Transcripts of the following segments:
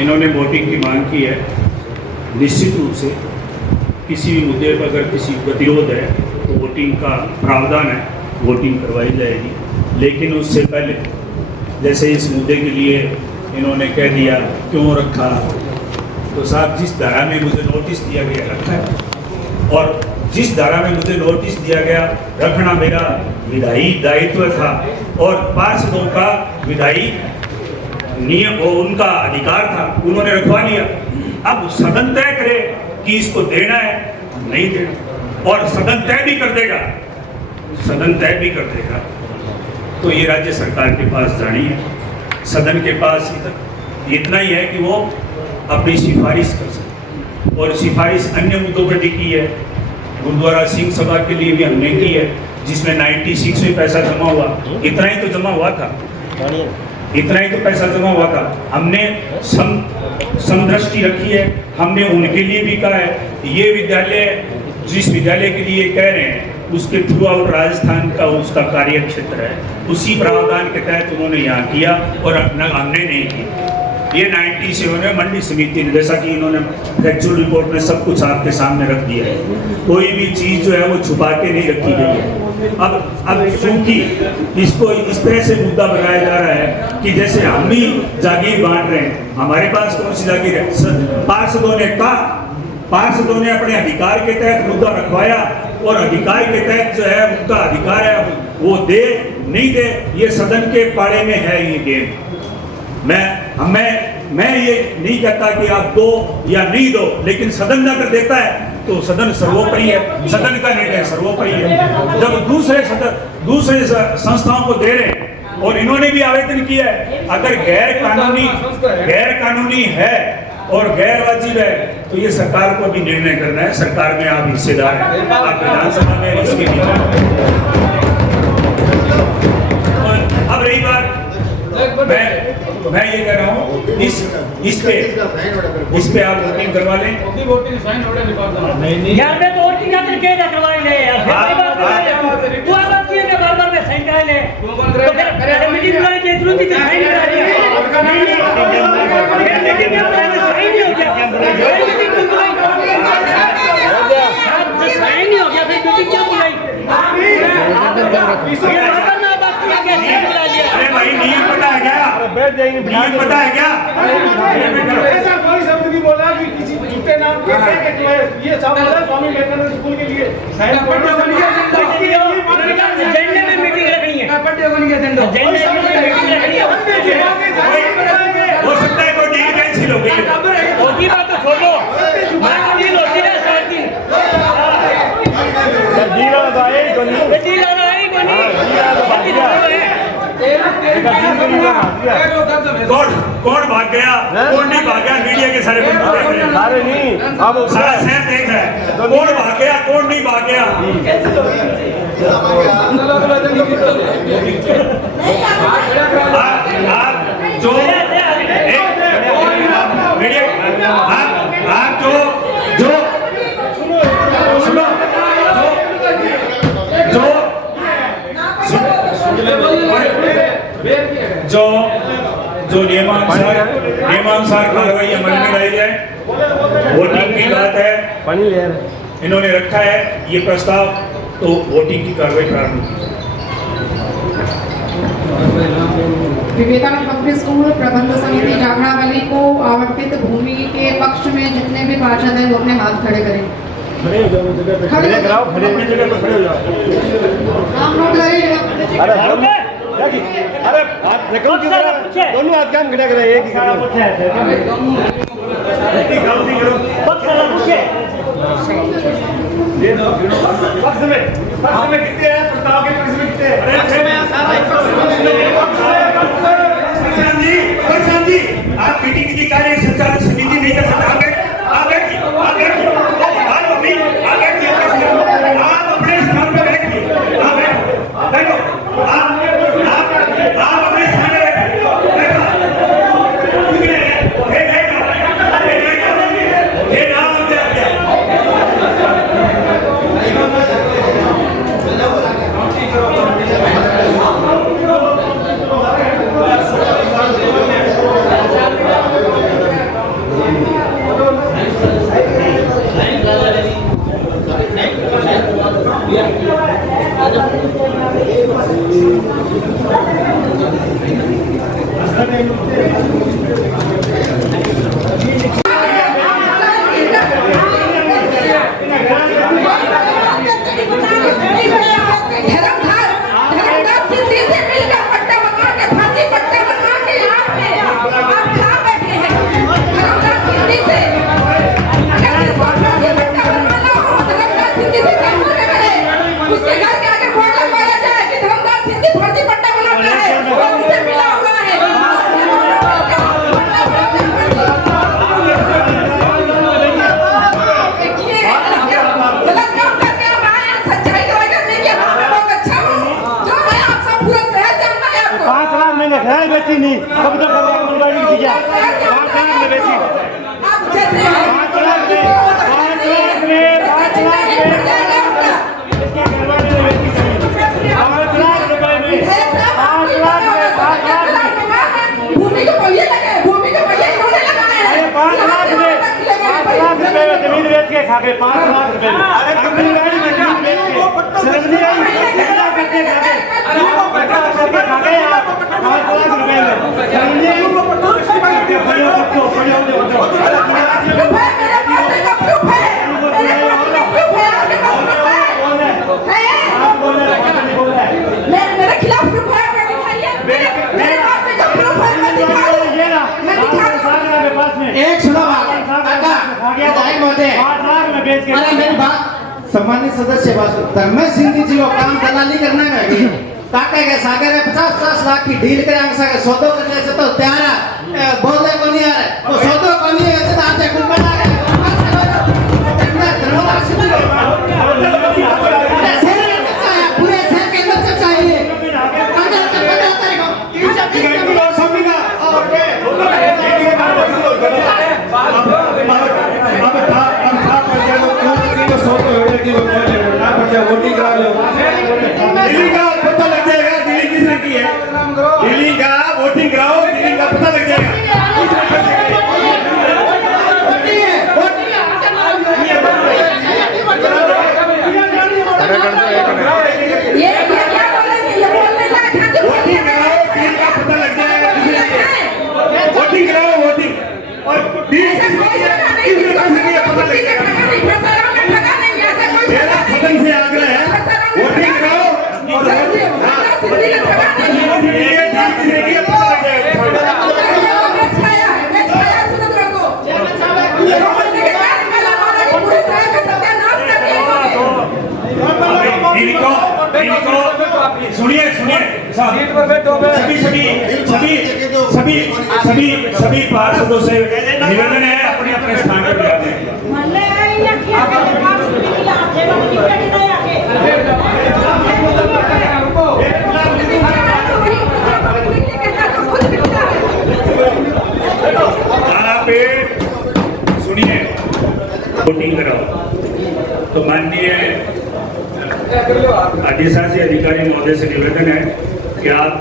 इन्होंने वोटिंग की मांग की है। निश्चित रूप से किसी भी मुद्दे पर अगर किसी गतिरोध है तो वोटिंग का प्रावधान है, वोटिंग करवाई जाएगी। लेकिन उससे पहले जैसे इस मुद्दे के लिए इन्होंने कह दिया क्यों रखा, तो साहब जिस धारा में मुझे नोटिस दिया गया रखा है, और जिस धारा में मुझे नोटिस दिया गया रखना मेरा विधायी दायित्व था और पार्षदों का विधायी नियम वो उनका अधिकार था, उन्होंने रखवा लिया। अब सदन तय करे कि इसको देना है नहीं देना, और सदन तय भी कर देगा, सदन तय भी कर देगा, तो ये राज्य सरकार के पास जानी है। सदन के पास इतना ही है कि वो अपनी सिफारिश कर सकते, और सिफारिश अन्य मुद्दों पर भी की है। गुरुद्वारा सिंह सभा के लिए भी हमने की है, जिसमें 96 में पैसा जमा हुआ, इतना ही तो जमा हुआ था, इतना ही तो पैसा जमा हुआ था। हमने समदृष्टि रखी है, हमने उनके लिए भी कहा है ये विद्यालय जिस विद्यालय के लिए कह रहे हैं उसके थ्रू आउट राजस्थान का उसका कार्य क्षेत्र है, उसी प्रावधान के तहत उन्होंने यहाँ किया और हमने नहीं किया। ये 97 में मंडी समिति ने, जैसा कि इन्होंने फैक्चुअल रिपोर्ट में सब कुछ आपके सामने रख दिया है, कोई भी चीज़ जो है वो छुपा के नहीं रखी गई है। अब क्योंकि इसको इस तरह से मुद्दा बनाया जा रहा है कि जैसे हम भी जागीर बांट रहे हैं, हमारे पास कौन सी जागीर है? पार्षदों ने कहा, पार्षदों ने अपने अधिकार के तहत मुद्दा रखवाया और अधिकार के तहत जो है उनका अधिकार है वो दे नहीं दे, ये सदन के पाड़े में है ये गेम। मैं ये नहीं कहता कि आप दो या नहीं दो, लेकिन सदन अगर देता है तो सदन सर्वोपरि है, सदन का निर्णय सर्वोपरि है। जब दूसरे संस्थाओं को दे रहे हैं और इन्होंने भी आवेदन किया है, अगर गैर कानूनी है और गैर वाजिब है तो ये सरकार को भी निर्णय करना है। सरकार में आप हिस्सेदार हैं, आप विधानसभा में इसके अब रही बात, मैं ये कह रहा हूँ इस पे आप वोटिंग करवा लें। यार मैं तो वोटिंग करवा ले यार, तू बात किए ना बार-बार में साइन करा ले, तो फिर मीटिंग बुलाई के थ्रू भी साइन करा दिया, मीटिंग में साइन नहीं हो गया, साइन नहीं हो गया, फिर मीटिंग क्यों बुलाई? अरे भाई नियम पता है क्या? नियम पता है क्या? ऐसा कोई शब्द नहीं बोला कि किसी झूठे नाम के ये सब बोला स्वामी विवेकानंद स्कूल के लिए झंडे में मीटिंग रखनी है, पट्टे बन गया झंडा, झंडे में मीटिंग रखनी है। हो सकता है कोई डील कैंसिल हो गई होगी बात तो छोड़ो, डील होती है 3.5 डील आ रहा है कौन भाग गया, कौन नहीं भाग गया? मीडिया के सारे सारे नहीं, अब सारा शहर देख रहा है कौन भाग गया कौन नहीं भाग गया। आप जो आप जो सुनो जो नियमानुसार कार्रवाई अमल में लाई जाए। वोटिंग की बात है, इन्होंने रखा है ये प्रस्ताव, तो वोटिंग की कार्रवाई प्रारंभ की। विवेकानंद पब्लिक स्कूल प्रबंध समिति जागरावली को आवंटित भूमि के पक्ष में जितने भी पार्षद हैं वो अपने हाथ खड़े करें। नाम नोट करें। अरे दोनों हाथ काम खड़ा करे, एक पक्ष में कितने हैं, प्रस्ताव के पक्ष में कितने हैं? आप मीटिंग की कार्य संचालन समिति नहीं कर सकते, आप बैठिए आप अपने स्थान पर बैठिए, आप बैठो, आप अपने स्थान पर आप जैसे 5 लाख में 5 लाख भूमि को पहिए लगे, भूमि को पहिए इन्होंने लगाए हैं। 5 लाख रुपए में जमीन बेच के खा गए। 5 लाख रुपए में मेरे खिलाफ प्रूफ है, मेरे पास में जो प्रूफ है मैं दिखा दूं, मैं दिखा दूं। एक सुनो बात अरे मेरी बात सम्मानित सदस्य धर्मेश सिंह जी को काम दलाली करना है काटे के सागर 50-50 लाख की डील करे हम सके सौदो करने से तो तैयार है बोलने को नहीं आ रहा वो सौदो को नहीं है तो आपसे कुछ बना है पूरे शहर के अंदर से चाहिए वोटिंग करा लो दिल्ली का पता लग जाएगा दिल्ली किसने की है दिल्ली का वोटिंग कराओ दिल्ली का पता लग जाएगा ये क्या बोलेंगे ये बोलने लायक है जो वोटिंग कराओ दिल्ली का पता लग जाएगा वोटिंग कराओ वोटिंग और दिल्ली किसने की है पता लग जाएगा मेरा खतन से आग्रह है वोटिंग कराओ और सुनिए सुनिए सभी पार्षदों से निवेदन है अपने अपने स्थान पर बैठ जाएं सुनिए वोटिंग कराओ तो माननीय अधिशासी अधिकारी महोदय से निवेदन है कि आप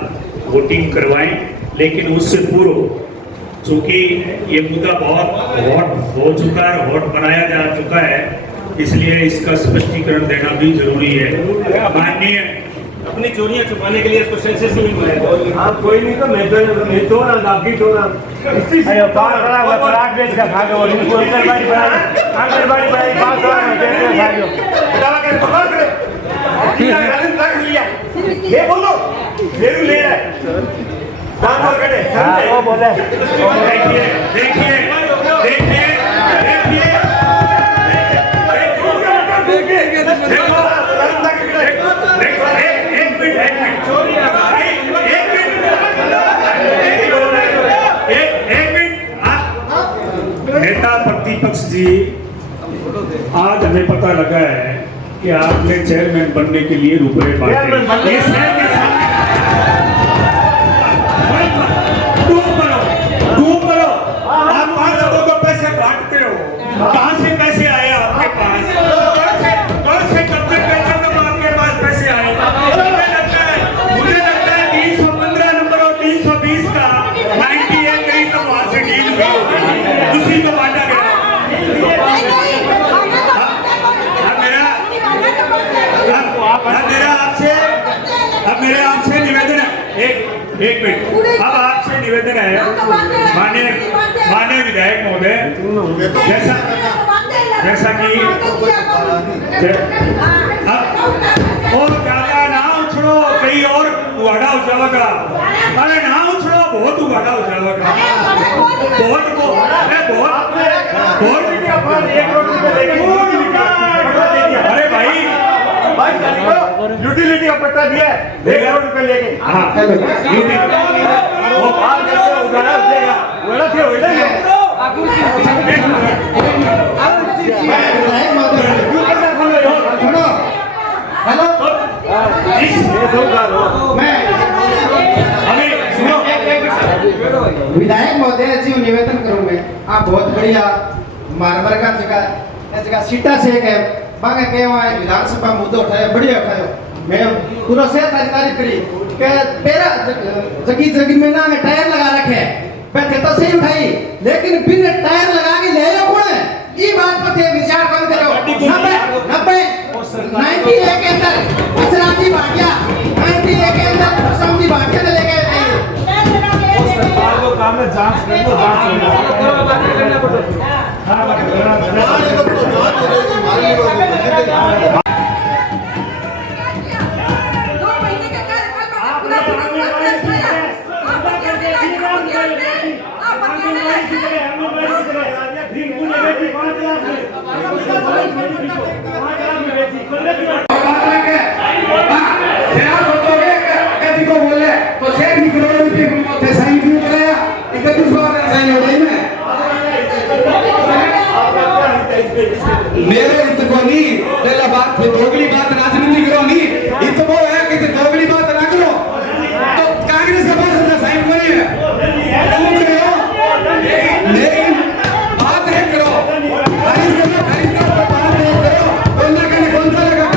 वोटिंग करवाएं लेकिन उससे पूर्व चूंकि ये मुद्दा बहुत हॉट हो चुका है हॉट बनाया जा चुका है इसलिए इसका स्पष्टीकरण देना भी जरूरी है माननीय अपनी चोरियां छुपाने के लिए इसको सेंसस नहीं बनाया आप कोई नहीं तो मैं तो ना आपकी तो ना अरे बार बड़ा हुआ पराग बेच का खा गए और इनको आंगनबाड़ी बनाई 5 लाख में बेच के खा गए बतावा के पकड़ करे राजन रख लिया ये बोलो मेरे ले रहा है दांत और कटे वो बोले देखिए देखिए देखिए नेता प्रतिपक्ष जी आज हमें पता लगा है कि आपने चेयरमैन बनने के लिए रुपए बांटे आप 500 को पैसे बांटते हो कहाँ से पैसे आए आपके पास कौन से कब्जे पैसे तो आपके पास पैसे आए मुझे लगता है 315 नंबर और 320 का 98 करीब तो वहां से डील हुई उसी को बांटा गया अब मेरा आपसे निवेदन है एक मिनट अब आपसे निवेदन है माननीय विधायक महोदय जैसा कि और ज्यादा ना उछड़ो कहीं और उगाड़ा हो जाएगा अरे ना उछड़ो बहुत उगाड़ा हो जाएगा बहुत अरे भाई यूटिलिटी का पट्टा दिया 1 करोड़ रुपए लेके हाँ वो बात करके उगाड़ा देगा वेड़ा थे वेड़ा हेलो मैं विधायक महोदय जी निवेदन करूंगे आप बहुत बढ़िया मार्बर का जगह सीटा से है बागे के वहाँ विधानसभा मुद्दे उठाए बढ़िया उठाए मैं पूरा से तारीफ करी के तेरा जगी में ना में टायर लगा रखे बैठे तो सही उठाई लेकिन बिन टायर लगा के ले लो कौन है ये बात पर थे विचार कौन करो 90 91 के अंदर गुजराती भाटिया 91 के अंदर समझी भाटिया ने लेके सरकार को काम में जांच करना पड़ेगा मेरे हित को नहीं पहला बात दोगली बात राजनीति करो नहीं हित वो है कि दोगली बात ना करो तो कांग्रेस का पास साइन नहीं है तुम करो लेकिन बात नहीं करो खरीद करो बात नहीं करो बोलना कहने कौन सा लगेगा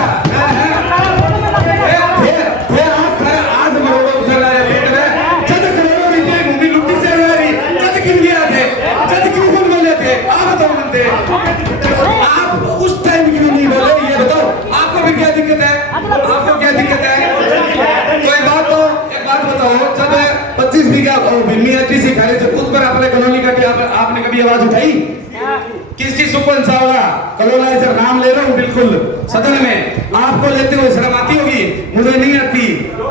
आज मरोड़ो चला है पेट में जद करोड़ों रुपए मुंबई लुट्टी से रही जद किन गया थे जद क्यों कौन बोले थे आप बताओ बनते आप उस टाइम क्यों नहीं बोले ये बताओ आपको भी क्या दिक्कत है आपको क्या दिक्कत है तो एक बात बताओ जब 25 बीघा मियाटी से खाली जब उस पर आपने कॉलोनी का आपने कभी आवाज उठाई किसकी सुपन चावला कॉलोनाइजर नाम ले रहा हूँ बिल्कुल सदन में आपको लेते हुए शर्म आती होगी मुझे नहीं आती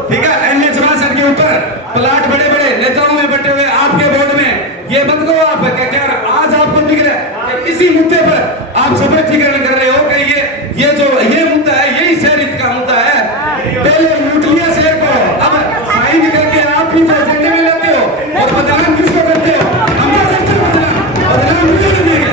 ठीक है एनएच 64 के ऊपर प्लाट बड़े बड़े नेताओं में बैठे हुए आपके बोर्ड में ये मत कहो आप क्या आज आपको दिख रहा है किसी मुद्दे पर आप स्पष्टीकरण कर रहे हो कि ये मुद्दा है यही शहर हित का मुद्दा है पहले लूट लिया शहर को अब साइन करके आप भी तो एजेंडे में लेते हो और बदनाम किसको करते हो हम क्या करते हो बदनाम मुझे नहीं देंगे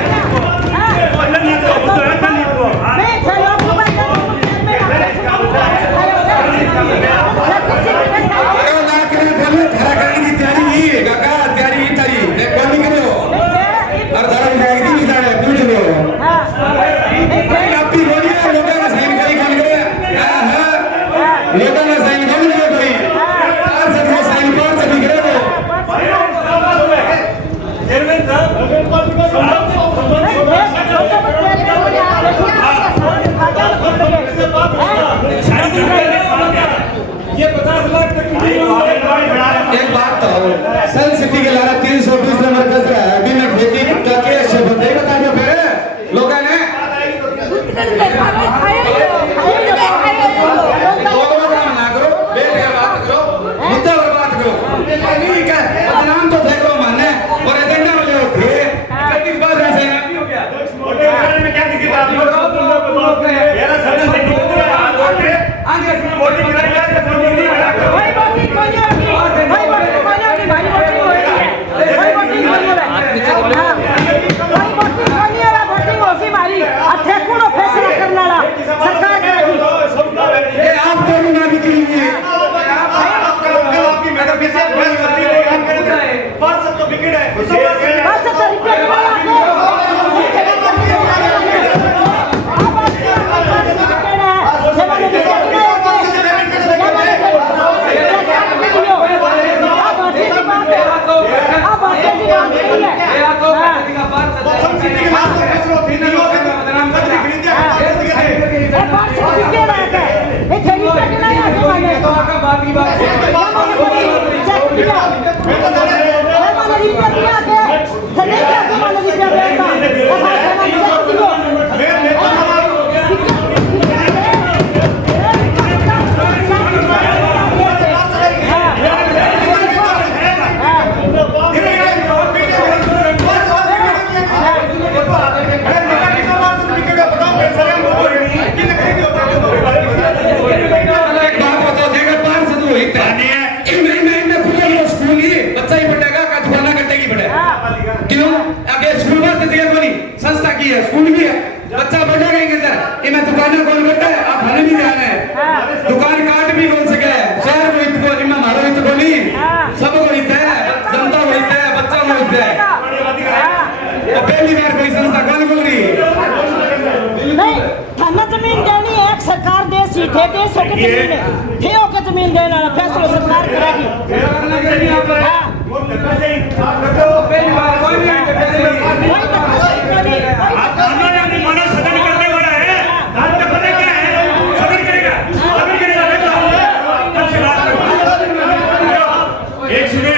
एक बात तो सन सिटी के लारा 320 नंबर कस रहा है अभी मैं खेती करके ऐसे बंदे बता दो फिर लोगों ने ना करो बैठ के बात करो मुद्दा पर बात करो ठीक है बदनाम तो देख लो माने और एजेंडा में ले उठे किस बात ऐसे नहीं हो गया मोटे में क्या दिक्कत आप लोग मेरा सदन से आगे वोटिंग कराइए वोटिंग नहीं बना भाई वोटिंग कोई स्कूल भी है बच्चा बढ़ा गई के सर मैं दुकानें खोल बैठा है आप हमें भी ध्यान है दुकान काट भी खोल सके शहर को इनको मारो इनको नहीं सबको पहली बार कोई संस्था गल बोल रही नहीं थाना जमीन देनी है सरकार दे सी ठेके सो के जमीन है ठेओ के जमीन देना फैसला सरकार करेगी हां सदन करने वाला है आपको पता क्या है सदन करेगा एक सुने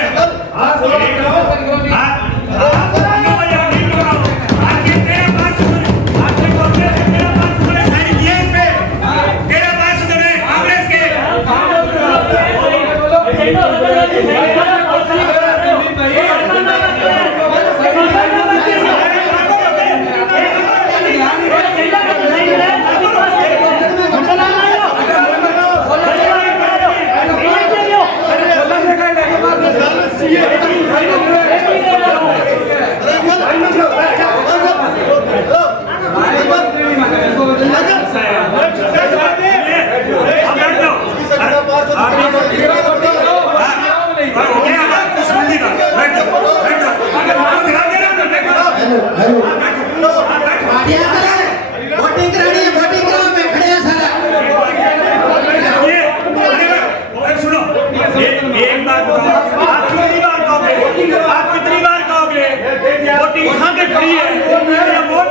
वोटिंग करानी है वोटिंग करा मैं खड़े हैं सारा सुनो एक बात बताओ आप कितनी बार कहोगे वोटिंग कहाँ पे खड़ी है वोट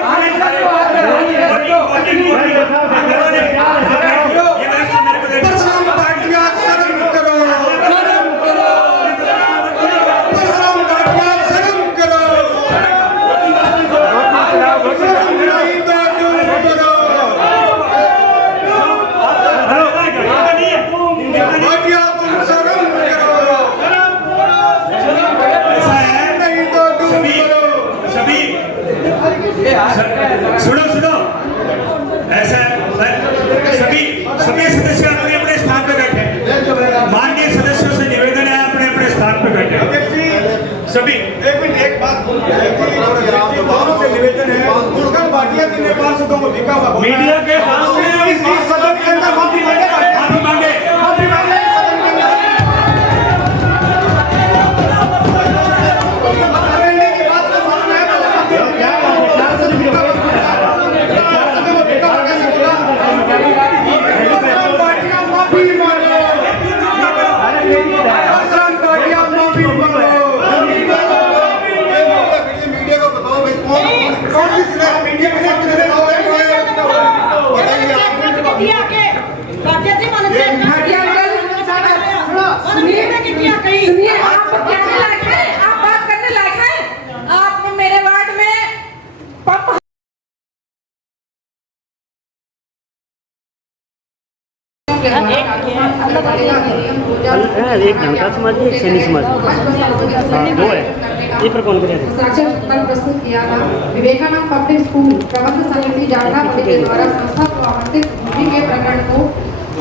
सुनो ऐसा सभी सदस्य अपने स्थान पे बैठे माननीय सदस्यों से निवेदन है अपने स्थान पे बैठे सभी एक बात दोनों से निवेदन है भाटिया जी नेपाल से दो लिखा हुआ मीडिया के सामने इस सदन के अंदर माफी मांगे एक ढंका समाज एक सैनी समाज दो है ये पर कौन करेगा साक्षर कल प्रस्तुत किया था विवेकानंद पब्लिक स्कूल प्रबंध समिति जाखड़ा के द्वारा संस्था को आवंटित भूमि के प्रकरण को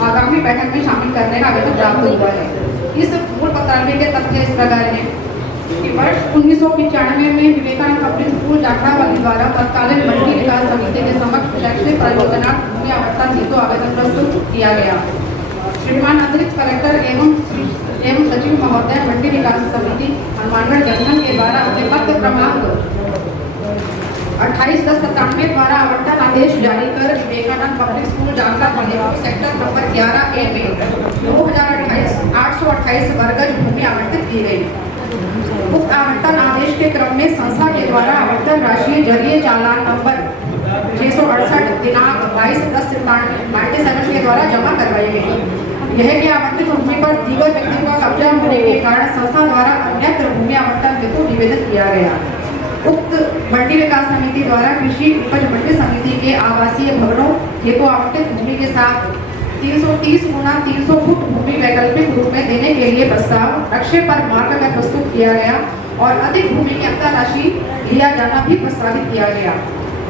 आगामी बैठक में शामिल करने का आवेदन प्राप्त हुआ है। इस मूल पत्रावली के तथ्य इस प्रकार हैं कि वर्ष 1995 में विवेकानंद पब्लिक स्कूल जाखड़ावाली द्वारा तत्कालीन मंडी विकास समिति के समक्ष शैक्षणिक परियोजना भूमि आवंटन हेतु आवेदन प्रस्तुत किया गया। श्रीमान अतिरिक्त कलेक्टर एवं सचिव महोदय मंडी विकास समिति हनुमानगढ़ जंक्शन के द्वारा अपने पत्र क्रमांक 28/10/97 द्वारा आवंटन आदेश जारी कर Vivekananda public school Jakhra sector number 11A में 828 वर्ग गज भूमि आवंटित की गई। उक्त आवंटन आदेश के क्रम में संस्था के द्वारा आवंटन राशि जरिए चालान नंबर 668 दिनांक 22/10/97 के द्वारा जमा करवाई गई। यह कि आवंटित भूमि पर दीगर व्यक्ति का कब्जा होने के कारण संस्था द्वारा अन्यत्र भूमि आवंटन हेतु निवेदन किया गया। उक्त मंडी विकास समिति द्वारा कृषि उपज मंडी समिति के आवासीय भवनों हेतु आवंटित भूमि के साथ 330 गुना 300 फुट भूमि वैकल्पिक रूप में देने के लिए प्रस्ताव रक्षे पर मार्ग में प्रस्तुत किया गया और अधिक भूमि की अंतर राशि लिया जाना भी प्रस्तावित किया गया।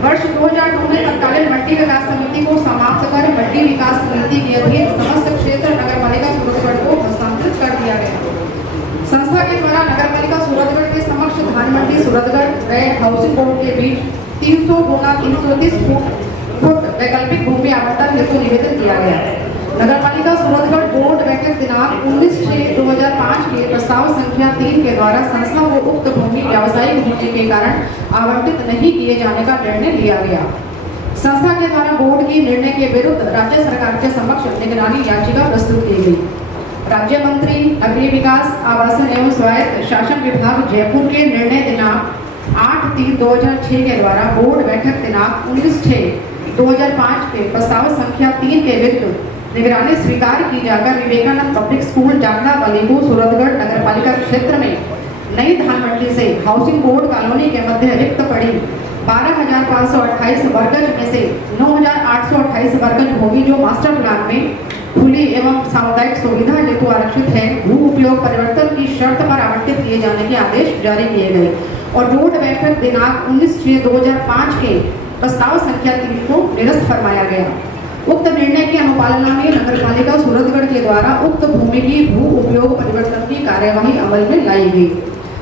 वर्ष 2002 में तत्कालीन मंडी विकास समिति को समाप्त कर मंडी विकास समिति के अधीन समस्त क्षेत्र नगर पालिका सूरतगढ़ को हस्तांतरित कर दिया गया। संस्था के द्वारा नगर पालिका सूरतगढ़ के समक्ष धान मंडी सूरतगढ़ रेड हाउसिंग बोर्ड के बीच 300 गुना 330 फुट वैकल्पिक भूमि आवंटन हेतु निवेदन किया गया। नगर पालिका सूरतगढ़ बोर्ड बैठक दिनांक 19/6/2005 के प्रस्ताव संख्या 3 के द्वारा संस्था को उक्त भूमि व्यावसायिक होने के कारण आवंटित नहीं किए जाने का निर्णय लिया गया। संस्था के द्वारा बोर्ड के निर्णय के विरुद्ध राज्य सरकार के समक्ष निगरानी याचिका प्रस्तुत की गई। राज्य मंत्री नगरीय विकास आवासन एवं स्वायत्त शासन विभाग जयपुर के निर्णय दिनांक 8/3/2006 के द्वारा बोर्ड बैठक दिनांक 19/6/2005 के प्रस्ताव संख्या 3 के विरुद्ध निगरानी स्वीकार की जाकर विवेकानंद पब्लिक स्कूल जाखड़ा बलीपुर सूरतगढ़ नगर पालिका क्षेत्र में नई धान मंडी से हाउसिंग बोर्ड कॉलोनी के मध्य रिक्त पड़ी 12,528 वर्गज में से 9,828 वर्गज भूमि जो मास्टर प्लान में खुली एवं सामुदायिक सुविधा हेतु आरक्षित है, भू उपयोग परिवर्तन की शर्त पर आवंटित किए जाने के आदेश जारी किए गए और बोर्ड बैठक दिनांक 19/6/2005 के प्रस्ताव संख्या 3 को निरस्त फरमाया गया। उक्त निर्णय की अनुपालना में नगर पालिका सूरतगढ़ के द्वारा उक्त भूमि की भू उपयोग परिवर्तन की कार्यवाही अमल में लाई गई।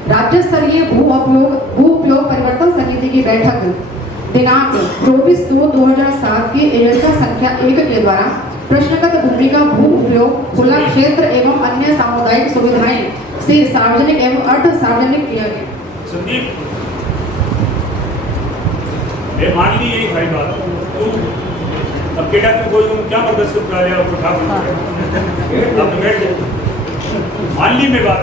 राज्य स्तरीय भू उपयोग परिवर्तन समिति की बैठक दिनांक 24/2/2007 की एजेंडा संख्या 1 के द्वारा प्रश्नगत भूमि का भू उपयोग खुला क्षेत्र एवं अन्य सामुदायिक सुविधाएं से सार्वजनिक एवं अर्ध सार्वजनिक किया गया। संदीप, ये मान ली यही भाई बात तू अब केटा को कोई तुम क्या बर्दाश्त कर रहे हो उठा अब बैठ मान ली मैं बात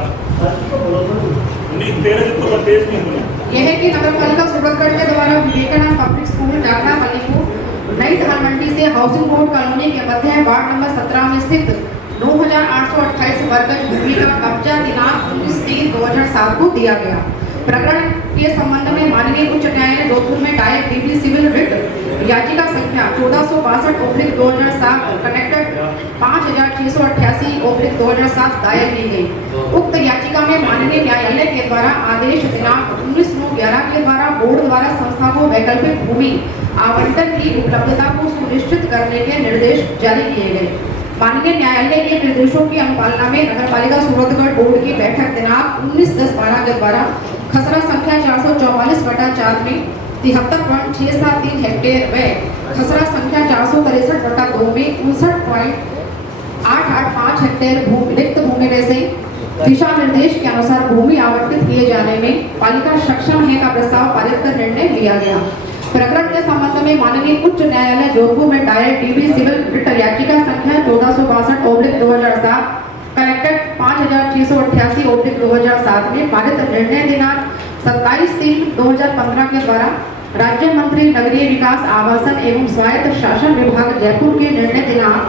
नहीं तेरे तो तेज नहीं बोली। यह है कि नगर पालिका सूरतगढ़ के द्वारा विवेकानंद पब्लिक स्कूल जाखड़ा बलीपुर नई धान मंडी से हाउसिंग बोर्ड कॉलोनी के मध्य वार्ड नंबर 17 में स्थित 9,828 वर्गज भूमि का कब्जा दिनांक 19/3/2007 को दिया गया। प्रकरण के संबंध में माननीय उच्च न्यायालय जोधपुर में दायर डीबी सिविल रिट याचिका संख्या 1462/2007 कनेक्टेड 5688/2007 दायर की गई। उक्त याचिका में माननीय न्यायालय के द्वारा आदेश दिनांक 19/9/11 के द्वारा बोर्ड द्वारा संस्था को वैकल्पिक भूमि आवंटन की उपलब्धता को सुनिश्चित करने के निर्देश जारी किए गए। माननीय न्यायालय के निर्देशों की अनुपालना में नगर पालिका सूरतगढ़ बोर्ड की बैठक दिनांक 19/10/12 के द्वारा खसरा संख्या 444/4 में 73.673 हेक्टेयर व खसरा संख्या 463/2 में 59.885 हेक्टेयर रिक्त भूमि में से दिशा निर्देश के अनुसार भूमि आवंटित किए जाने में पालिका सक्षम है का प्रस्ताव पारित कर निर्णय लिया गया। प्रकरण के संबंध में माननीय उच्च न्यायालय जोधपुर में दायर डीबी सिविल रिट याचिका संख्या 1462/2007 कलेक्टेड 5688/2007 में पारित निर्णय दिनांक 27/3/2015 के द्वारा राज्य मंत्री नगरीय विकास आवासन एवं स्वायत्त शासन विभाग जयपुर के निर्णय दिनांक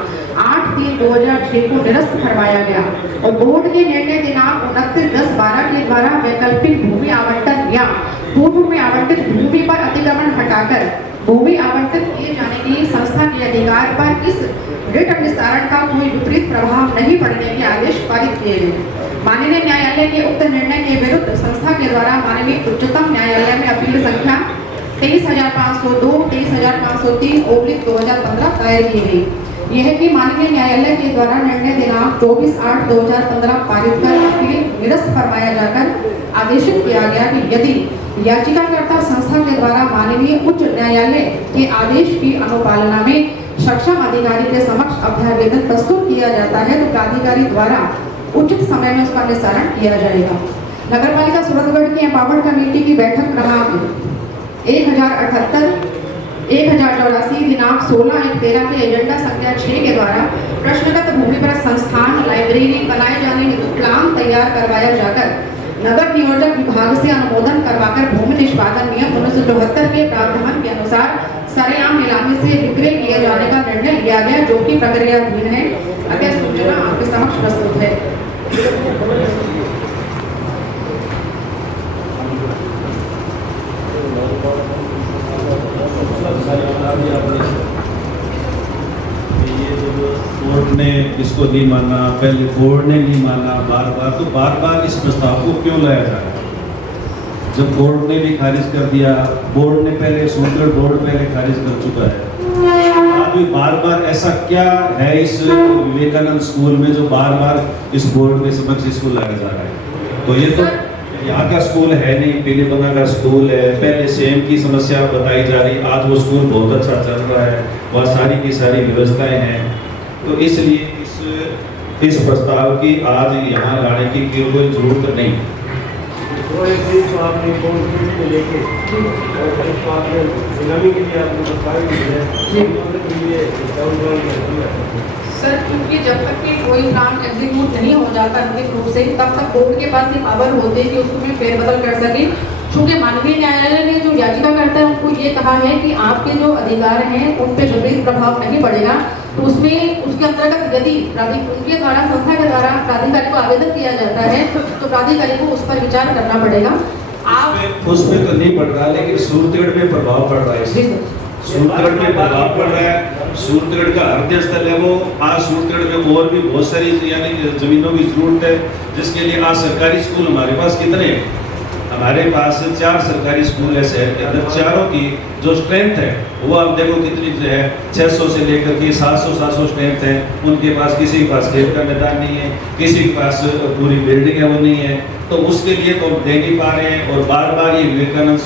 8/3/2006 को निरस्त फरमाया गया और बोर्ड के निर्णय दिनांक 29/10/12 के द्वारा वैकल्पिक भूमि आवंटन या पूर्व में आवंटित भूमि पर अतिक्रमण हटाकर भूमि आवंटित किए जाने की संस्था के अधिकार पर इस रिट निस्तारण का कोई विपरीत प्रभाव नहीं पड़ने के आदेश पारित किए गए। माननीय न्यायालय के उक्त निर्णय के विरुद्ध संस्था के द्वारा माननीय उच्चतम न्यायालय में अपील संख्या 23,502, 23,503/2015 दायर की गई। यह कि माननीय न्यायालय के द्वारा निर्णय दिनांक 24/8/2015 पारित कर अपील निरस्त फरमाया जाकर आदेशित किया गया कि यदि याचिकाकर्ता संस्था के द्वारा माननीय उच्च न्यायालय के आदेश की अनुपालना में सक्षम अधिकारी के समक्ष अभ्यावेदन प्रस्तुत किया जाता है तो प्राधिकारी द्वारा उचित समय में उसका निस्तारण किया जाएगा। नगर पालिका सूरतगढ़ की एम्पावर्ड कमेटी की बैठक क्रमांक 1078 1084 दिनांक 16/1/13 के एजेंडा संख्या 6 के द्वारा प्रश्नगत भूमि पर संस्थान लाइब्रेरी बनाए जाने हेतु प्लान तैयार करवाया जाकर नगर नियोजक विभाग से अनुमोदन करवाकर भूमि निष्पादन नियम 1974 के प्रावधान के अनुसार सरेआम नीलामी से विक्रय किए जाने का निर्णय लिया गया जो कि प्रक्रियाधीन है। अगली सूचना आपके समक्ष प्रस्तुत है। कोर्ट ने इसको नहीं माना, पहले बोर्ड ने नहीं माना, बार बार इस प्रस्ताव को क्यों लाया जा रहा है? जब कोर्ट ने भी खारिज कर दिया, बोर्ड ने पहले सूरतगढ़ बोर्ड पहले खारिज कर चुका है, अभी बार ऐसा क्या है इस विवेकानंद स्कूल में जो बार इस बोर्ड के समक्ष इसको लाया जा रहा है? तो ये तो यहाँ का स्कूल है नहीं, पीले बना का स्कूल है। पहले सेम की समस्या बताई जा रही, आज वो स्कूल बहुत अच्छा चल रहा है, वहाँ सारी की सारी व्यवस्थाएं हैं। तो इसलिए इस प्रस्ताव की आज यहाँ लाने की कोई जरूरत नहीं। तो एक दिन तो आपने कॉन्फ्रेंस में लेके और फिर तो आपने इनामी के लिए आपने बताया कि सर, क्योंकि जब तक कि कोई प्लान एग्जीक्यूट नहीं हो जाता अंतिम रूप से, तब तक बोर्ड के पास ये पावर होती है कि उसमें फेरबदल कर सके। चूँकि मानवीय न्यायालय ने जो याचिकाकर्ता है उनको ये कहा है कि आपके जो अधिकार हैं उन पर विपरीत प्रभाव नहीं पड़ेगा, तो उसमें उसके अंतर्गत यदि उनके द्वारा संस्था के द्वारा प्राधिकारी को आवेदन किया जाता है तो प्राधिकारी को उस पर विचार करना पड़ेगा। आप उस पर तो नहीं पड़ रहा, लेकिन सूरतगढ़ में प्रभाव पड़ रहा है। सूरतगढ़ में प्रभाव पड़ रहा है। सूरतगढ़ का हृदय स्थल है वो। आज सूरतगढ़ में और भी बहुत सारी यानी जमीनों की जरूरत है, जिसके लिए आज सरकारी स्कूल हमारे पास कितने हैं? हमारे पास 4 सरकारी स्कूल है शहर के अंदर। चारों की जो स्ट्रेंथ है वो आप देखो कितनी जो है 600 से लेकर के 700 स्ट्रेंथ है। उनके पास किसी के पास खेल का मैदान नहीं है, किसी के पास पूरी बिल्डिंग है वो नहीं है, तो उसके लिए तो दे नहीं पा रहे हैं। और बार बार ये विवेकानंद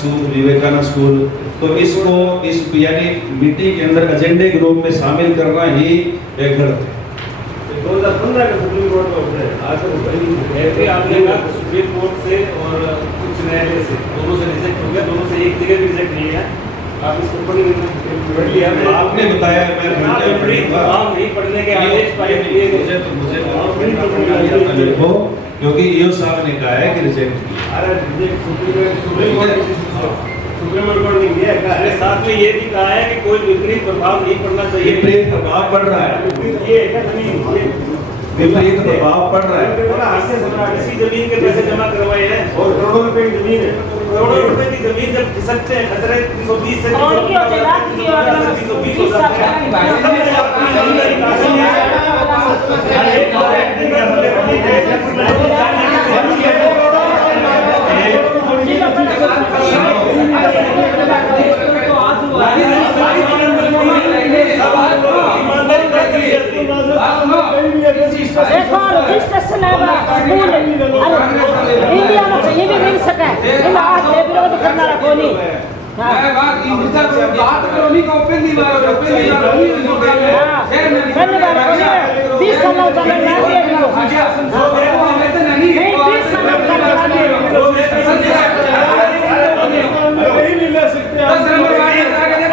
स्कूल तो इसको इस यानी मीटिंग के अंदर एजेंडे के रूप में शामिल करना ही एक गलत है। 2015 का सुप्रीम कोर्ट का ऑर्डर है, आज तक ऐसे आपने कहा सुप्रीम कोर्ट से और उच्च न्यायालय से दोनों से रिजेक्ट हो गया, दोनों से एक जगह भी रिजेक्ट नहीं है। आप इसको पढ़ लिया, आपने बताया मैं नहीं पढ़ने के आदेश पाए मुझे तो क्योंकि ईओ साहब ने कहा है कि रिजेक्ट किया। सुप्रीम कोर्ट ने किया है, साथ में ये भी कहा है कि कोई विपरीत प्रभाव नहीं पड़ना चाहिए। विपरीत प्रभाव पड़ रहा है, विपरीत प्रभाव पड़ रहा है। इसी जमीन के पैसे जमा करवाए हैं और करोड़ों रुपए की जमीन है। करोड़ों रुपए की जमीन जब खिसकते हैं खतरे 320 से 320 हो जाते देखो रजिस्ट्रेशन है बड़ा स्कूल इंडिया में कहीं भी मिल सके इन आज विरोध करना रखो नहीं। मैं बात करो नहीं को ओपन नहीं मारो, ओपन नहीं मारो पहली बार 20 साल चले ना नहीं 20 साल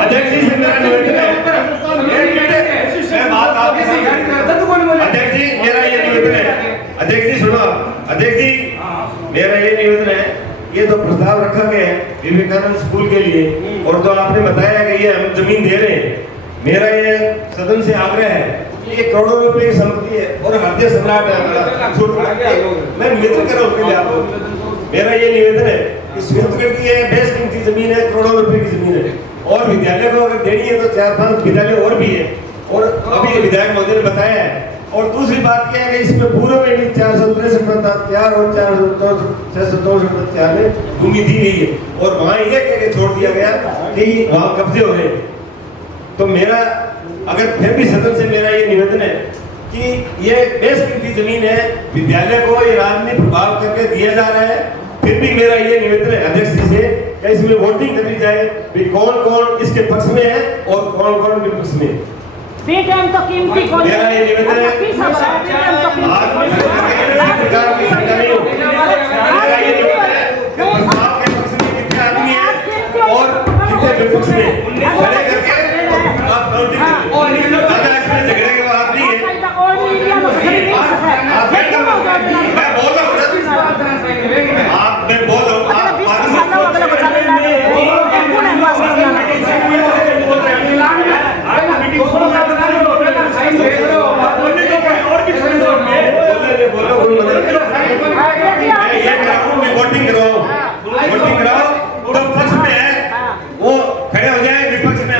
अध्यक्ष जी से मेरा निवेदन है, मैं बात आप अध्यक्ष जी मेरा ये निवेदन है। अध्यक्ष जी सुनो, अध्यक्ष जी मेरा ये निवेदन है, ये तो प्रस्ताव रखा गया है विवेकानंद स्कूल के लिए और जो आपने बताया कि ये हम जमीन दे रहे हैं, मेरा ये सदन से आग्रह है, ये करोड़ों रुपए की संपत्ति है और हृदय सम्राट है। मैं निवेदन कर रहा हूँ उसके लिए आपको, मेरा ये निवेदन है कि सूरतगढ़ की ये बेस कीमती जमीन है, करोड़ों रुपए की जमीन है और विद्यालय को अगर देनी है तो 4-5 विद्यालय और भी है और अभी विधायक महोदय ने बताया है। और दूसरी बात क्या है कि इसमें पूर्व में भी 463 और 664 में भूमि दी गई है और वहाँ ये कह के छोड़ दिया गया कि वहाँ कब्जे हो रहे हैं। तो मेरा अगर फिर भी सदन से मेरा ये निवेदन है कि ये बेस कीमती जमीन है, विद्यालय को ये राजनीतिक प्रभाव करके दिया जा रहा है, फिर भी मेरा ये निवेदन है अध्यक्ष जी से कि इसमें वोटिंग करी जाए कि कौन कौन इसके पक्ष में है और कौन कौन विपक्ष में। बेटन तो कीमती कौन मेरा ये निवेदन है प्रस्ताव के पक्ष में कितने आदमी है और कितने विपक्ष में खड़े करके आप काउंटिंग झगड़े के बाद नहीं है। मैं बोल रहा हूँ आप, मैं बोल रहा हूँ वोटिंग कराओ तो पक्ष में है वो खड़े हो जाए, विपक्ष में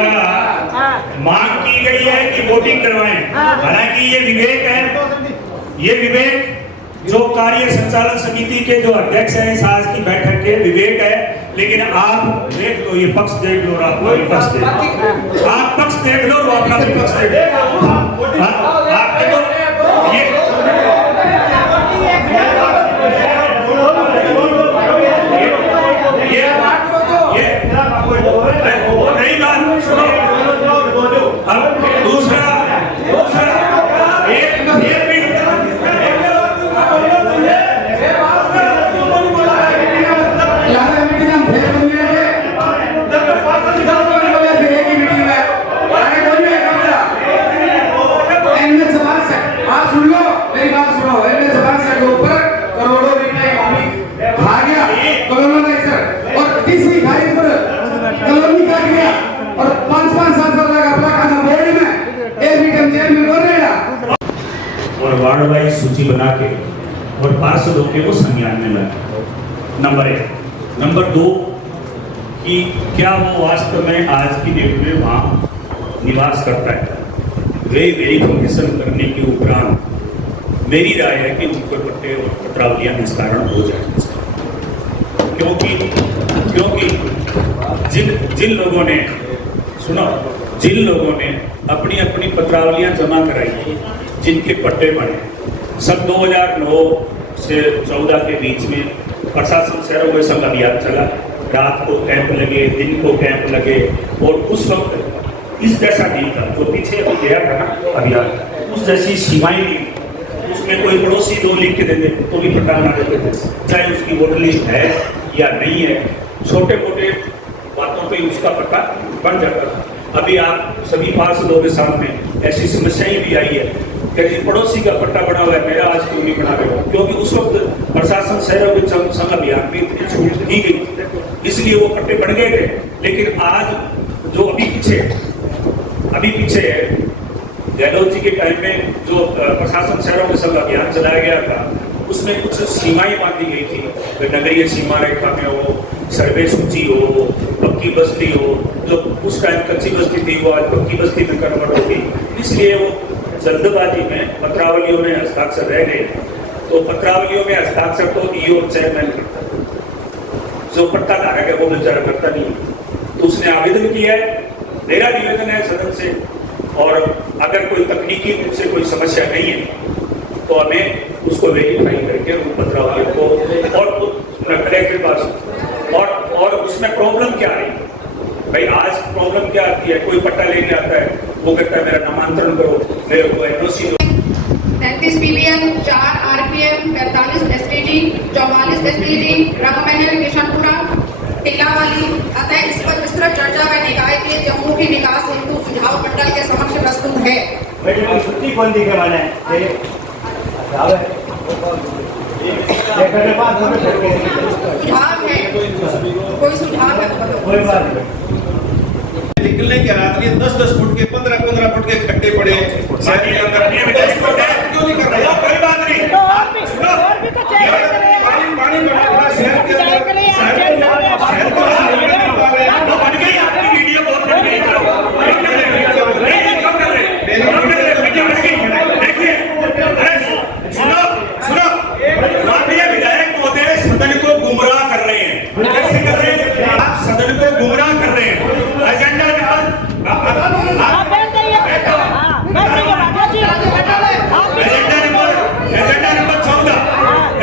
द्वारा मांग की गई है कि वोटिंग करवाएं। हालांकि ये विवेक जो कार्य संचालन समिति के जो अध्यक्ष हैं इस आज की बैठक के विवेक है, लेकिन आप देख लो, ये पक्ष देख लो और अपना विपक्ष देख लो। आप पक्ष देख लो और अपना विपक्ष देख लो। आप देखो ये नई बात सुनो। अब दूसरा एक और वार्ड वाइज सूची बना के और पार्षदों के वो संज्ञान में लाए। नंबर 1। नंबर 2 कि क्या वो वास्तव में आज की डेट में वहाँ निवास करता है। वे वेरिफिकेशन करने के उपरांत मेरी राय है कि उन पर पट्टे और पत्रावलियां निस्तारण हो जाए, क्योंकि जिन लोगों ने सुनो, जिन लोगों ने अपनी अपनी पत्रावलियां जमा कराई, जिनके पट्टे बने, सब 2009 से 14 के बीच में प्रशासन शहरों में संघ अभियान चला। रात को कैंप लगे, दिन को कैंप लगे, और उस वक्त इस जैसा नहीं था जो पीछे अभी गया था ना अभियान, उस जैसी सीमाएं नहीं। उसमें कोई पड़ोसी 2 लिख के दे दे तो भी पट्टा बना देते थे, चाहे उसकी वोटर लिस्ट है या नहीं है। छोटे मोटे बातों पे उसका पट्टा बन जाता था। अभी आप सभी पार्षदों के सामने ऐसी समस्याएं भी आई है कि पड़ोसी का पट्टा बना हुआ है, मेरा आज क्यों नहीं बना रहे हो, क्योंकि उस वक्त प्रशासन शहरों के संघ अभियान में इतनी छूट दी गई, इसलिए वो पट्टे बन गए थे। लेकिन आज जो अभी पीछे है, गहलोत जी के टाइम में जो प्रशासन शहरों के संघ अभियान चलाया गया था, उसमें कुछ सीमाएं बांधी गई थी। नगरीय सीमा रेखा में हो, सर्वे सूची हो, पक्की बस्ती हो, जो उस टाइम कच्ची बस्ती थी वो आज पक्की बस्ती में कन्वर्ट होगी। इसलिए वो जल्दबाजी में पत्रावलियों में हस्ताक्षर रह गए। तो पत्रावलियों में हस्ताक्षर तो ईओ चेयरमैन करता, जो पट्टा धारक है वो बेचारा करता नहीं। तो उसने आवेदन किया है, मेरा निवेदन है सदन से, और अगर कोई तकनीकी रूप से कोई समस्या नहीं है तो हमें उसको वेरीफाई करके उन पत्रावलियों को और कलेक्टर पास और उसमें प्रॉब्लम क्या आई भाई। आज प्रॉब्लम क्या आती है, कोई पट्टा लेने आता है, वो कहता है मेरा नामांतरण करो, मेरे को एनओसी दो। 33 PBN, 4 RPM, 45 STG, 44 STG, राममहल, Kishanpura, टीलावाली। अतः इस पर विस्तृत चर्चा व निकाय के जम्मू के विकास हेतु सुझाव मंडल के समक्ष प्रस्तुत है। छुट्टी कौन दी के माने सुझाव है, कोई सुझाव है तो कोई बात नहीं। निकलने के रात लिए 10-10 फुट के 15-15 फुट के खड्डे पड़े हैं। शहर के अंदर क्यों नहीं कर रहे? कोई बात नहीं, पानी में पूरा शहर के अंदर बन गई आपकी वीडियो बहुत बन गई। देखिए, सुनो, माननीय विधायक महोदय सदन को गुमराह कर रहे हैं। कैसे कर रहे हैं? आप सदन को गुमराह कर रहे हैं। Agenda number 14,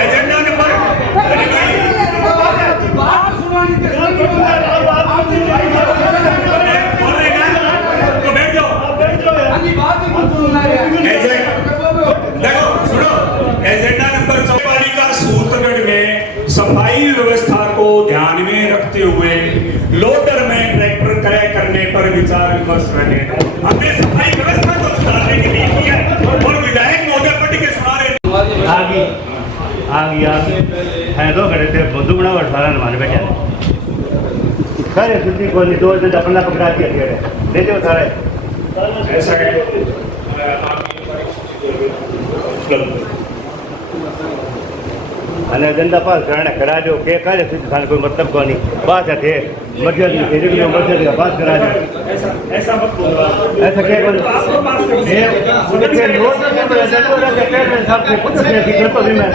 agenda number agenda number 14 का सूत्रगढ़ में सफाई व्यवस्था को ध्यान में रखते हुए लोडर में ट्रैक्टर क्रय करने पर विचार विमर्श रहे। हमने सफाई व्यवस्था को सुधारने के लिए किया और विधायक महोदय पट्टी के सुना रहे है दो खड़े थे बंधु बना और सारा हमारे बैठे सारे छुट्टी को नहीं 2 दिन अपना पकड़ा दिया दे दो सारे ऐसा है। અને એજન્ડા પાસ કરાજો કે કરે સુધી ખાને કોઈ મતલબ को नहीं बात है मर्जी में मर्जी पास कराજો ऐसा मत बोलो आप। ऐसा क्या बोल आपको पास कर ये मुझे नोट में एजेंडा का चेयरमैन साहब से खुद से टिकट पर भी मैं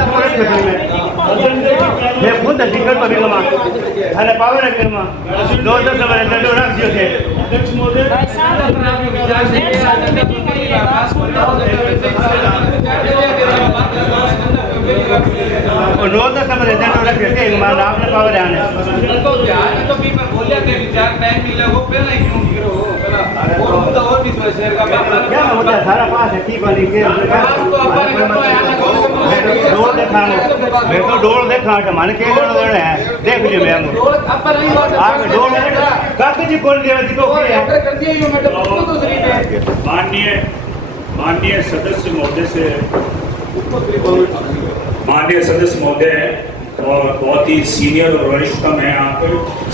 खुद टिकट पर भी लमा અને પાવર એગ્રીમાં દો તમારે એજન્ડો રાખજો છે अध्यक्ष महोदय भाई साहब डेढ़ साल में मीटिंग करी है बात सुन लो નો તો તમારે એજન્ડો રાખજો છે મારા આપને પાવર આને तो ध्यान तो भी पर बोलिया थे विचार टाइम मिला वो पहले ही क्यों गिरो पहला और भी तो शहर का क्या होता है सारा पास है ठीक वाली के डोर देखा मैं तो डोर देखा है माने के डोर है देख लीजिए मैं अपर नहीं बात आप डोर कागज जी खोल दिया जी को क्या कर दिया ये मैं तो दूसरी है माननीय सदस्य महोदय से माननीय सदस्य महोदय और बहुत ही सीनियर और वरिष्ठतम है आप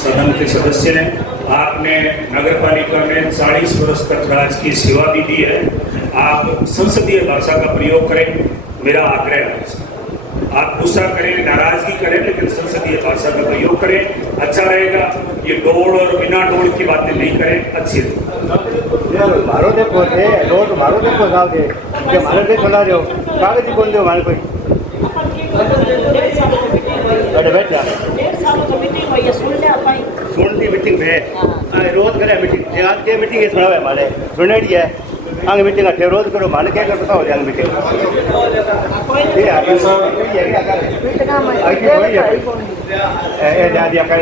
सदन के सदस्य हैं। आपने नगर पालिका में 40 वर्ष तक राजकीय सेवा भी दी है। आप संसदीय भाषा का प्रयोग करें, मेरा आग्रह है आपसे। आप गुस्सा करें, नाराजगी करें, लेकिन संसदीय भाषा का प्रयोग करें, अच्छा रहेगा। ये डोड़ और बिना डोड़ की बातें नहीं करें, अच्छी मारो देखो थे डोर मारो देखो साहब के कि मारे देखो ला रहे हो कागज जी खोल दो मारे कोई अरे बैठ जा डेढ़ साल की मीटिंग हुई है सुन ले अपन सुनती मीटिंग में रोज करे मीटिंग आज के मीटिंग है सुना है मारे सुनेड़ी है आगे मीटिंग है रोज करो माने क्या कर बताओ आगे मीटिंग ये आगे सब ये आगे कोई है ए जा दिया कर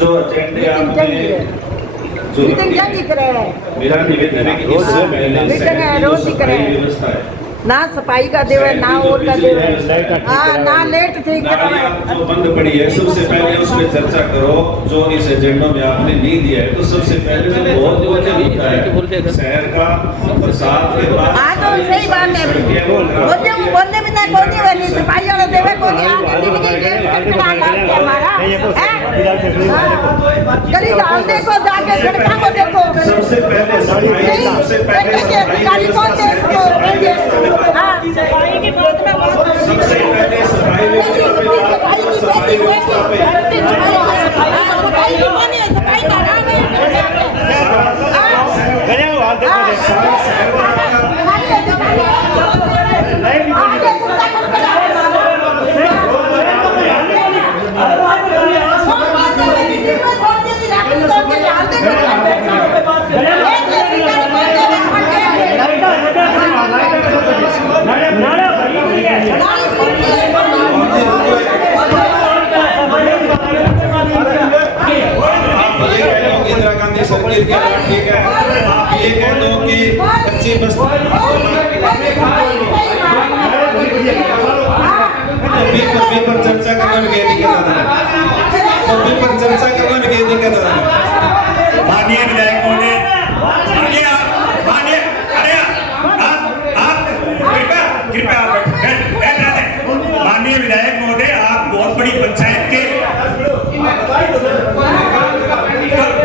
जो एजेंडे आपने जो मेरा निवेदन है कि इससे पहले रोज ही करें। व्यवस्था है ना सफाई का देवे ना और का देवे हाँ ना लेट ठीक करावे जो बंद पड़ी है सबसे पहले उस पर चर्चा करो जो इस एजेंडा में आपने नहीं दिया है। तो सबसे पहले तो बहुत जरूरी होता है शहर का बरसात के बाद हाँ तो सही बात है बोलने भी ना कोई नहीं सफाई वाला देवे कोई आगे जिंदगी लेट करना है हमारा गली डालने को जाके सड़कों को देखो सबसे पहले अधिकारी कौन है सफाई की बात में बात सबसे पहले सफाई सफाई गया वो हाथ देखो इंदिरा गांधी सर्किल के बाद ठीक है आप ये कह दो कि कच्ची बस्ती पर चर्चा करने में क्या दिक्कत है पर चर्चा करने में क्या दिक्कत है माननीय विधायक महोदय माननीय अरे आप कृपया बैठ रहे माननीय विधायक महोदय आप बहुत बड़ी पंचायत के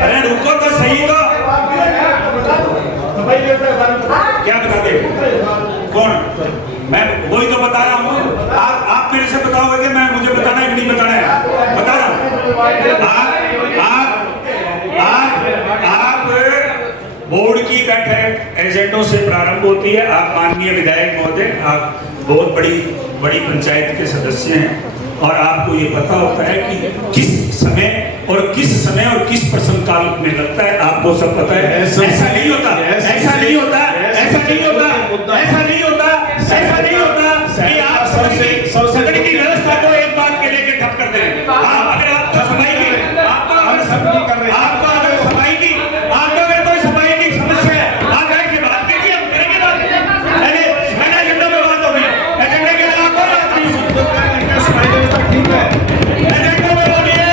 अरे रुको तो सही तो क्या बता दे कौन मैं वही तो बता रहा हूँ आप मेरे से बताओगे कि मैं मुझे बताना है कि नहीं बताना है बता रहा हूँ आप बोर्ड की बैठक एजेंडों से प्रारंभ होती है। आप माननीय विधायक महोदय आप बहुत बड़ी पंचायत के सदस्य हैं और आपको ये पता होता है कि किस समय और किस प्रसंग काल में लगता है आपको सब पता है। ऐसा नहीं होता कि आप सदन की व्यवस्था को एक बात के लेके ठप कर दें। अगर आपको सफाई की कोई सफाई की समस्या है आप बैठ के बात कीजिए, हम करेंगे बात। मैंने एजेंडा में बात होगी एजेंडे के लिए आपको बात नहीं ठीक है एजेंडा में बोलिए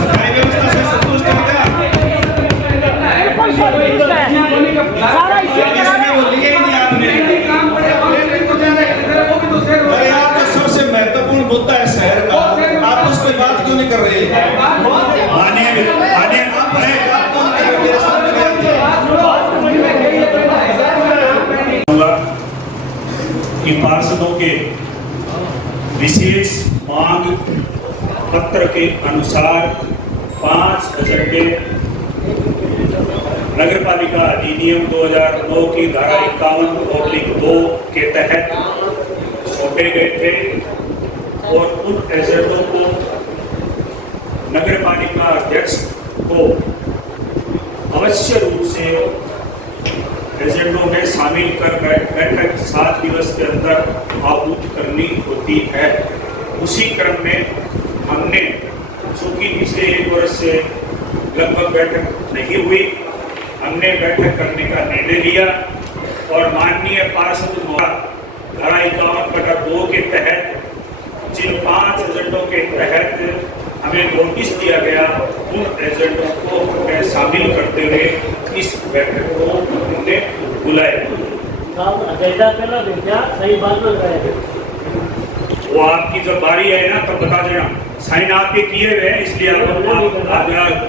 सफाई व्यवस्था से संतुष्ट हो गया सारा इसी इसमें वो लिए ही नहीं आपने अरे आप तो सबसे महत्वपूर्ण मुद्दा है शहर का आपको मांग पत्र के अनुसार 5 एजेंडे नगर पालिका अधिनियम 2009 की धारा 51/2 के तहत सौंपे गए थे और उन एजेंडों को नगर पालिका अध्यक्ष को अवश्य रूप से एजेंडों में शामिल कर बैठक 7 दिवस के अंदर आहूत करनी होती है। उसी क्रम में हमने, चूंकि पिछले 1 वर्ष से लगभग बैठक नहीं हुई, हमने बैठक करने का निर्णय लिया और माननीय पार्षद धारा 51/2 के तहत जिन 5 एजेंडों के तहत हमें नोटिस दिया गया, उन एजेंडों को हमने शामिल करते हुए इस बैठक को हमने बुलाया। सही बात लग रहा है। वो आपकी जब बारी है ना तब बता देना, साइन आपके किए हुए हैं, इसलिए आप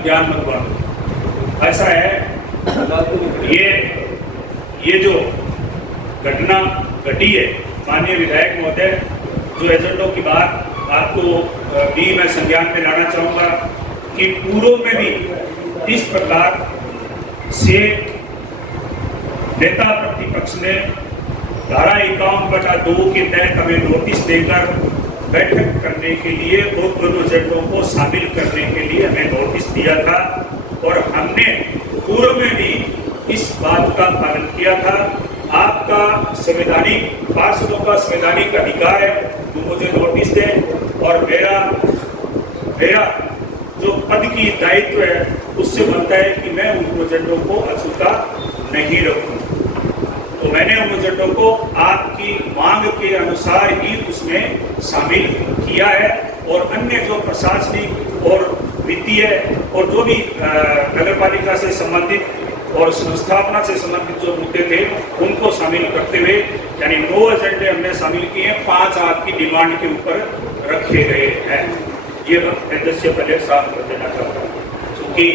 ज्ञान मत बांटो। ऐसा है, ये जो घटना घटी है, माननीय विधायक महोदय, जो एजेंडों की बात आपको भी मैं संज्ञान में लाना चाहूंगा कि पूर्व में भी इस प्रकार से नेता प्रतिपक्ष ने धारा 51/2 के तहत हमें नोटिस देकर बैठक करने के लिए और उन एजेंडों को शामिल करने के लिए हमें नोटिस दिया था और हमने पूर्व में भी इस बात का पालन किया था। आपका संवैधानिक, पार्षदों का संवैधानिक अधिकार है तो मुझे नोटिस दें और मेरा जो पद की दायित्व है उससे बनता है कि मैं उन प्रोजेक्टों को अछूता नहीं रखूं। तो मैंने उन प्रोजेक्टों को आपकी मांग के अनुसार ही उसमें शामिल किया है और अन्य जो प्रशासनिक और वित्तीय और जो भी नगर पालिका से संबंधित और संस्थापना से संबंधित जो मुद्दे थे उनको शामिल करते हुए यानी 9 एजेंडे हमने शामिल किए हैं, 5 आपकी डिमांड के ऊपर रखे गए हैं। ये अध्यक्ष पहले साफ कर देना चाहता हूँ, क्योंकि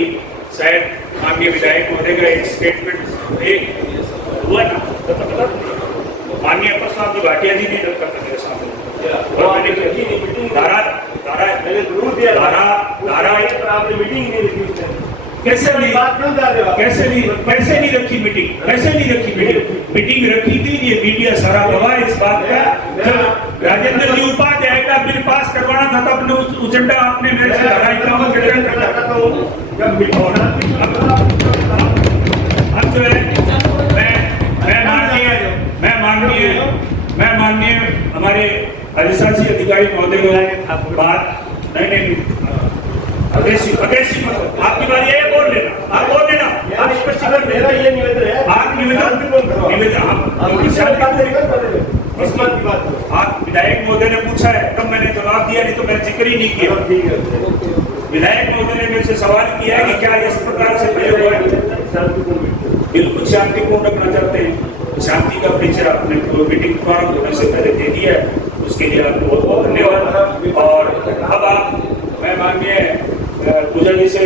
शायद माननीय विधायक महोदय का एक स्टेटमेंट एक हुआ ना, माननीय प्रसाद जी भाटिया जी ने रखा था मेरे सामने और मैंने आपने मीटिंग नहीं रखी, कैसे नहीं रखी मीटिंग? कैसे नहीं रखी मीटिंग रखी थी। ये मीडिया सारा गवाह है इस बात का। जब राजेंद्र जी उपाध्याय का बिल पास करवाना था तब अपने एजेंडा आपने मेरे से धारा 51 के तहत रखा था। अब जो है मैं माननीय हमारे अधिशासी अधिकारी महोदय को बात नहीं अदेशी आपकी बारी है, बोल लेना, आप बोल लेना, आप स्पष्टीकरण मेरा ये निवेदन है, आप निवेदन आप विधायक महोदय ने पूछा है तब मैंने जवाब दिया, नहीं तो मैंने जिक्र ही नहीं किया। विधायक महोदय ने मेरे से सवाल किया है कि क्या इस प्रकार से प्रयोग हुआ है? बिल्कुल शांतिपूर्ण रखना चाहते हैं, शांति का परिचय आपने मीटिंग प्रारंभ होने से पहले दे दिया है, उसके लिए आपको बहुत बहुत धन्यवाद। और अब आप, मैं माननीय पूजा जी से,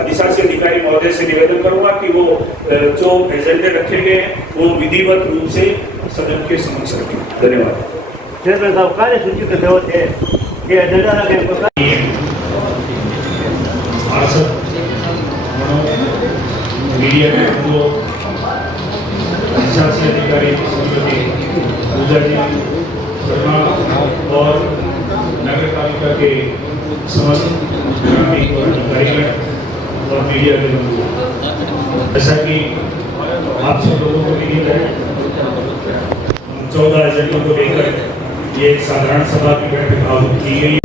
अधिशासी अधिकारी महोदय से निवेदन करूंगा कि वो जो एजेंडे रखे गए हैं वो विधिवत रूप से सदन के समक्ष रखें। धन्यवाद। चेयरमैन साहब, कार्यसूची के तहत है कि एजेंडा रखें मीडिया में जो अधिशासी अधिकारी श्रीमती पूजा जी शर्मा और नगर पालिका के समस्त अधिकारीगण और मीडिया के लोग, जैसा कि आप सब लोगों को भी है, 14 एजेंडों को लेकर ये एक साधारण सभा की बैठक आहूत की गई।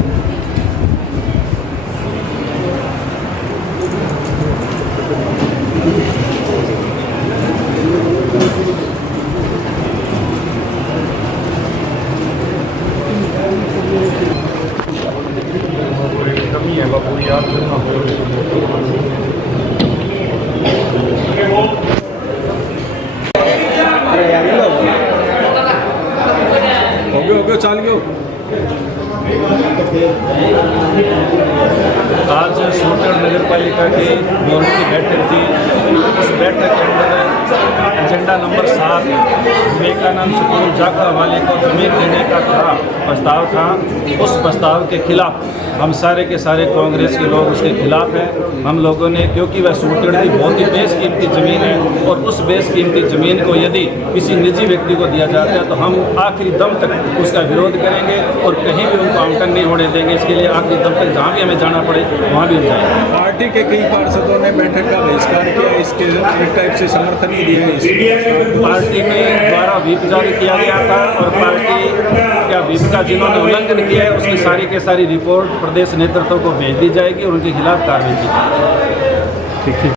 चाल गयो आज सोनगढ़ नगर पालिका की बोर्ड की बैठक थी। इस बैठक के अंदर एजेंडा नंबर 7 विवेकानंद स्कूल जाखा वाले को जमीन देने का था प्रस्ताव था, उस प्रस्ताव के खिलाफ हम सारे के सारे कांग्रेस के लोग उसके खिलाफ हैं। हम लोगों ने, क्योंकि वह सूटगढ़ की बहुत ही बेशकीमती ज़मीन है और उस बेशकीमती ज़मीन को यदि किसी निजी व्यक्ति को दिया जाता है तो हम आखिरी दम तक उसका विरोध करेंगे और कहीं भी उनको आवंटन नहीं होने देंगे। इसके लिए आखिरी दम तक जहाँ भी हमें जाना पड़े वहाँ भी हम जाएंगे। पार्टी के कई पार्षदों ने बैठक का बहिष्कार किया, इसके एक टाइप से समर्थन ही दिया है इस पार्टी के द्वारा व्हिप जारी किया गया था और पार्टी का व्हिप का जिन्होंने उल्लंघन किया है उसकी सारी के सारी रिपोर्ट प्रदेश नेतृत्व को भेज दी जाएगी और उनके खिलाफ कार्रवाई की जाएगी। ठीक है।